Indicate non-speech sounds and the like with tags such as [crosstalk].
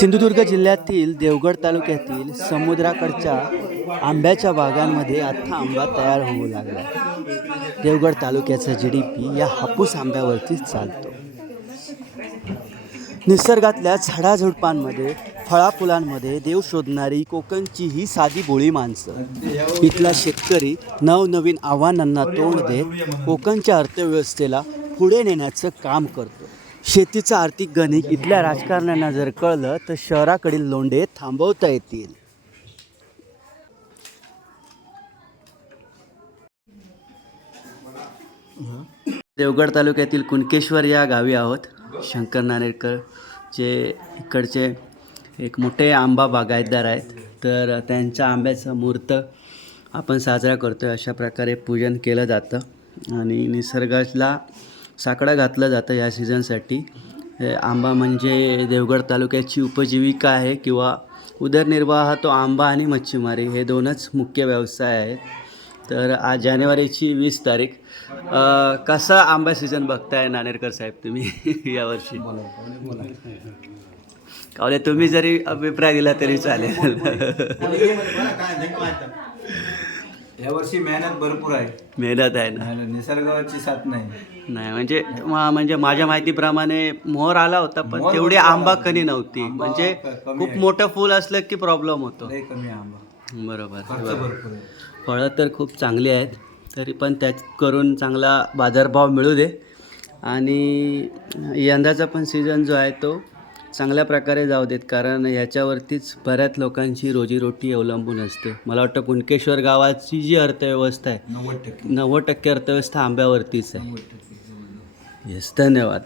सिंधुदुर्ग जिल्ह्यातील देवगड तालुक्यातील समुद्राकडच्या आंब्याच्या बागांमध्ये आता आंबा तयार होऊ लागला. देवगड तालुक्याचा जी डी पी या हापूस आंब्यावरतीच चालतो. निसर्गातल्या झाडाझुडपांमध्ये फळाफुलांमध्ये देव शोधणारी कोकणची ही साधी बोळी माणसं. इथला शेतकरी नवनवीन आव्हानांना तोंड देत कोकणच्या अर्थव्यवस्थेला पुढे नेण्याचं काम करतो. शेतीचं आर्थिक गणित इथल्या राजकारण्यांना जर कळलं तर शहराकडील लोंढे थांबवता येतील. देवगड तालुक्यातील कुणकेश्वर या गावी आहोत. शंकर नाणेरकर जे इकडचे एक मोठे आंबा बागायतदार आहेत. तर त्यांच्या आंब्याचं मूर्त आपण साजरा करतो आहे अशा प्रकारे पूजन केलं जातं. आणि निसर्गाला साकडं घातलं जातं या सीझनसाठी. आंबा म्हणजे देवगड तालुक्याची उपजीविका आहे किंवा उदरनिर्वाह तो आंबा आणि मच्छीमारी. हे दोनच मुख्य व्यवसाय आहेत. तर आज जानेवारीची वीस तारीख. कसा आंबा सीझन बघताय नाणेरकर साहेब तुम्ही [laughs] यावर्षी कावले तुम्ही जरी अभिप्राय दिला तरी चालेल. [laughs] या वर्षी मेहनत भरपूर आहे. मेहनत आहे ना? निसर्गावरची साथ नाही. नाही म्हणजे मा- म्हणजे माझ्या माहितीप्रमाणे मोहर आला होता पण मोहर तेवढी आंबा आला. कणी नव्हती. आंबा म्हणजे क- कमी खूप आहे. मोठं फुल असलं की प्रॉब्लेम होतो. लय कमी आहे आंबा. बरोबर खर्च बरोबर. भरपूर आहे. फळं तर खूप चांगली आहेत तरी पण त्यात करून चांगला बाजारभाव मिळू दे. आणि यंदाचा पण सीझन जो आहे तो चांगल्या प्रकारे जाऊ देत कारण ह्याच्यावरतीच बऱ्याच लोकांची रोजीरोटी अवलंबून असते. मला वाटतं कुणकेश्वर गावाची जी अर्थव्यवस्था आहे नव्वद टक्के. नव्वद टक्के अर्थव्यवस्था आंब्यावरतीच आहे. येस धन्यवाद.